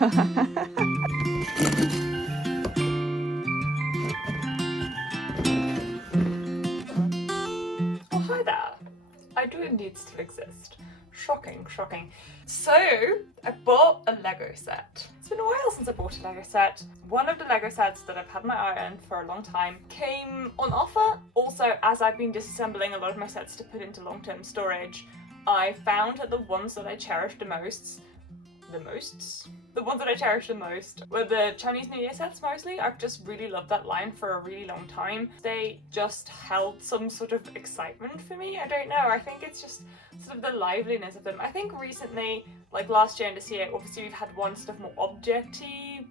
Oh, hi there. I do indeed still exist. Shocking, shocking. So, I bought a Lego set. It's been a while since I bought a Lego set. One of the Lego sets that I've had my eye on for a long time came on offer. Also, as I've been disassembling a lot of my sets to put into long-term storage, I found that the ones that I cherished the most were the Chinese New Year sets mostly. I've just really loved that line for a really long time. They just held some sort of excitement for me. I don't know, I think it's just sort of the liveliness of them. I think recently, like last year and this year, obviously we've had one sort of more objecty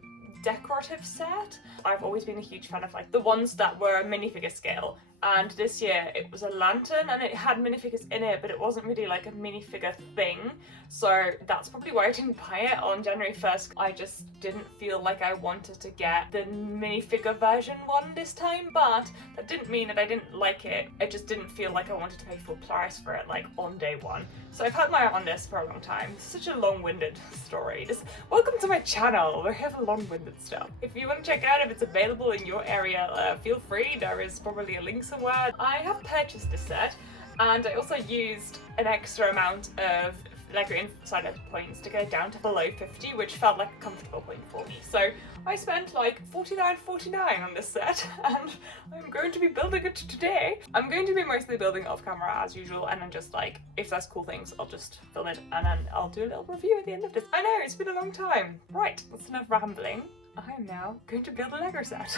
decorative set. I've always been a huge fan of like the ones that were minifigure scale, and this year it was a lantern and it had minifigures in it, but it wasn't really like a minifigure thing, so that's probably why I didn't buy it on January 1st. I just didn't feel like I wanted to get the minifigure version one this time, but that didn't mean that I didn't like it. I just didn't feel like I wanted to pay full price for it like on day one. So I've had my eye on this for a long time. It's such a long-winded story. Welcome to my channel where I have long-winded stuff. If you want to check it out, if it's available in your area, feel free. There is probably a link somewhere. I have purchased this set, and I also used an extra amount of Lego Insider points to go down to below 50, which felt like a comfortable point for me. So I spent like $49.49 on this set, and I'm going to be building it today. I'm going to be mostly building it off camera as usual, and then just like, if there's cool things, I'll just film it and then I'll do a little review at the end of this. I know, it's been a long time. Right, that's enough rambling. I am now going to build a Lego set.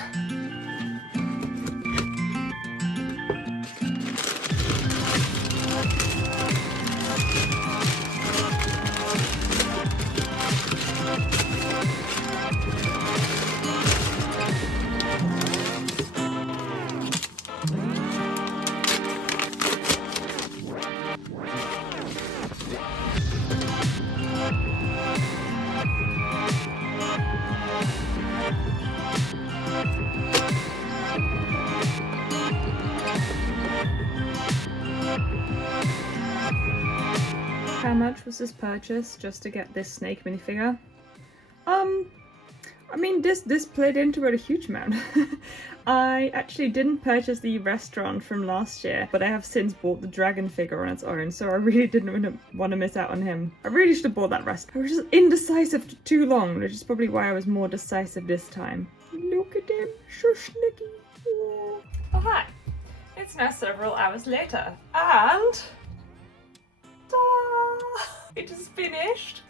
How much was this purchase just to get this snake minifigure? I mean, this played into it a huge amount. I actually didn't purchase the restaurant from last year, but I have since bought the dragon figure on its own, so I really didn't want to miss out on him. I really should have bought that rest. I was just indecisive for too long, which is probably why I was more decisive this time. Look at him, so snicky. Oh hi! It's now several hours later, and it is finished.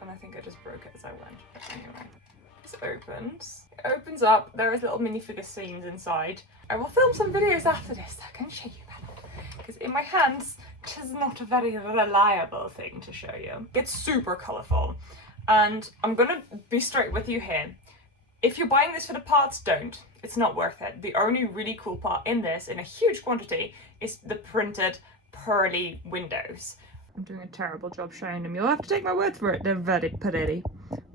And I think I just broke it as I went. Anyway, this opens. It opens up. There is little minifigure scenes inside. I will film some videos after this so I can show you that. Because in my hands, it is not a very reliable thing to show you. It's super colourful. And I'm gonna be straight with you here. If you're buying this for the parts, don't. It's not worth it. The only really cool part in this, in a huge quantity, is the printed pearly windows. I'm doing a terrible job showing them. You'll have to take my word for it. They're very pretty.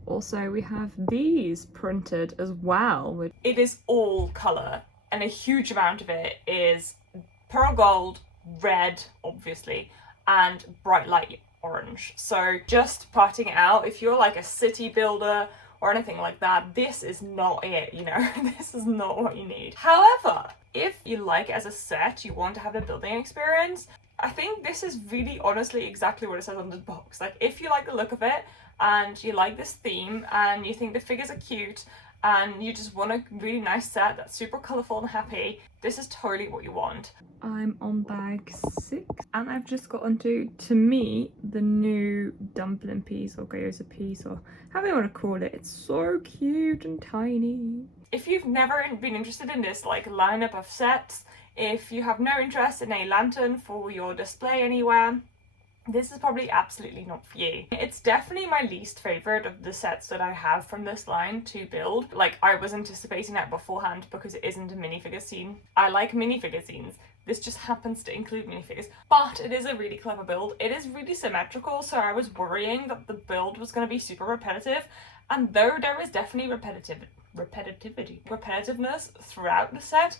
Also, we have these printed as well. It is all colour, and a huge amount of it is pearl gold, red, obviously, and bright light orange. So just parting it out, if you're like a city builder or anything like that, this is not it, you know? This is not what you need. However, if you like it as a set, you want to have a building experience, I think this is really honestly exactly what it says on the box. Like, if you like the look of it and you like this theme and you think the figures are cute and you just want a really nice set that's super colourful and happy, this is totally what you want. I'm on bag 6 and I've just got onto, to me, the new dumpling piece or gyoza piece or however you want to call it. It's so cute and tiny. If you've never been interested in this like lineup of sets, if you have no interest in a lantern for your display anywhere, this is probably absolutely not for you. It's definitely my least favourite of the sets that I have from this line to build. Like, I was anticipating that beforehand because it isn't a minifigure scene. I like minifigure scenes. This just happens to include minifigures, but it is a really clever build. It is really symmetrical, so I was worrying that the build was going to be super repetitive, and though there is definitely repetitiveness throughout the set,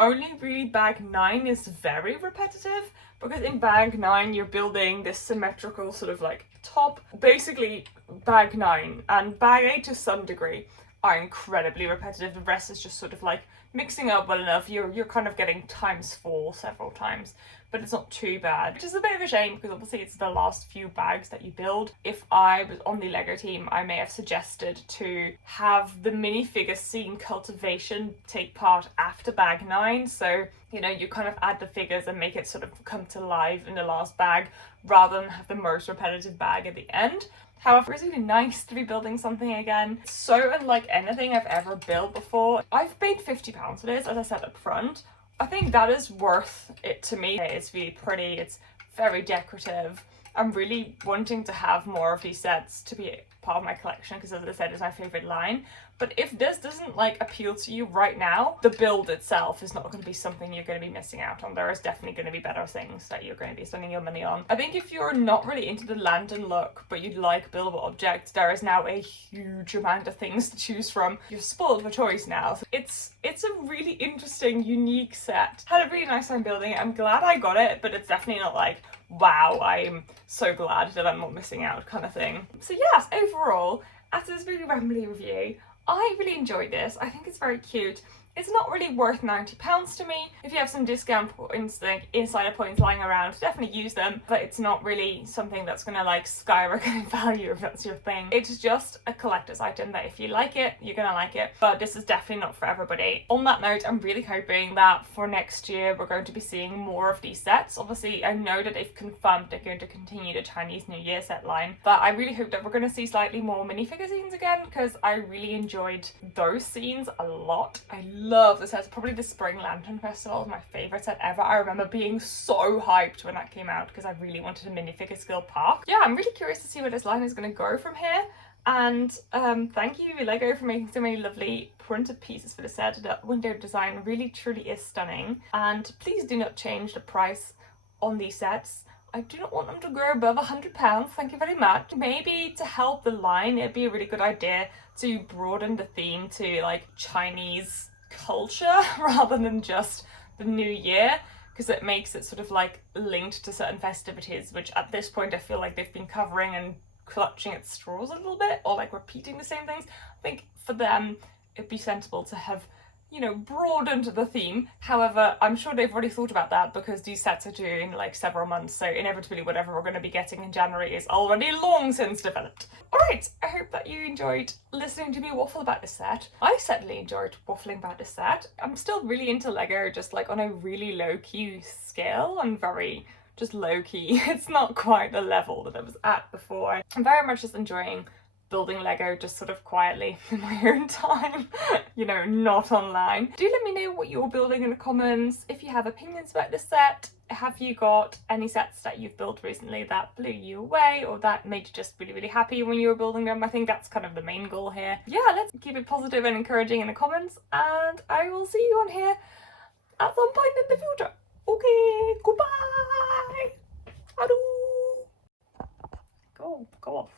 Only really bag 9 is very repetitive, because in bag 9 you're building this symmetrical sort of like top. Basically bag 9 and bag 8 to some degree are incredibly repetitive. The rest is just sort of like mixing up well enough. You're kind of getting ×4 several times, but it's not too bad, which is a bit of a shame because obviously it's the last few bags that you build. If I was on the Lego team, I may have suggested to have the minifigure scene cultivation take part after bag 9, so you know, you kind of add the figures and make it sort of come to life in the last bag rather than have the most repetitive bag at the end. However, it's really nice to be building something again. It's so unlike anything I've ever built before. I've paid £50 for this, as I said up front. I think that is worth it to me. It's really pretty, it's very decorative. I'm really wanting to have more of these sets to be part of my collection because, as I said, it's my favourite line. But if this doesn't like appeal to you right now, the build itself is not going to be something you're going to be missing out on. There is definitely going to be better things that you're going to be spending your money on. I think if you're not really into the lantern look, but you'd like buildable objects, there is now a huge amount of things to choose from. You're spoiled for choice now. So it's a really interesting, unique set. Had a really nice time building it. I'm glad I got it, but it's definitely not like, wow, I'm so glad that I'm not missing out kind of thing. So yes, overall, after this really rambly review, I really enjoyed this. I think it's very cute. It's not really worth £90 to me. If you have some discount points, like insider points lying around, definitely use them. But it's not really something that's gonna like skyrocket in value if that's your thing. It's just a collector's item that if you like it, you're gonna like it. But this is definitely not for everybody. On that note, I'm really hoping that for next year, we're going to be seeing more of these sets. Obviously, I know that they've confirmed they're going to continue the Chinese New Year set line, but I really hope that we're gonna see slightly more minifigure scenes again, because I really enjoyed those scenes a lot. I love the sets. Probably the Spring Lantern Festival is my favourite set ever. I remember being so hyped when that came out because I really wanted a minifigure skill park. Yeah, I'm really curious to see where this line is going to go from here. And thank you Lego for making so many lovely printed pieces for the set. The window design really truly is stunning. And please do not change the price on these sets. I do not want them to go above £100, thank you very much. Maybe to help the line, it'd be a really good idea to broaden the theme to like Chinese culture rather than just the new year, because it makes it sort of like linked to certain festivities, which at this point I feel like they've been covering and clutching at straws a little bit, or like repeating the same things. I think for them it'd be sensible to have, you know, broadened the theme. However, I'm sure they've already thought about that because these sets are due in like several months, so inevitably whatever we're going to be getting in January is already long since developed. Alright, I hope that you enjoyed listening to me waffle about this set. I certainly enjoyed waffling about this set. I'm still really into Lego, just like on a really low-key scale. I'm very just low-key. It's not quite the level that I was at before. I'm very much just enjoying building Lego just sort of quietly in my own time, you know, not online. Do let me know what you're building in the comments. If you have opinions about this set, have you got any sets that you've built recently that blew you away or that made you just really, really happy when you were building them? I think that's kind of the main goal here. Yeah, let's keep it positive and encouraging in the comments, and I will see you on here at some point in the future. Okay, goodbye! Adieu! Go off.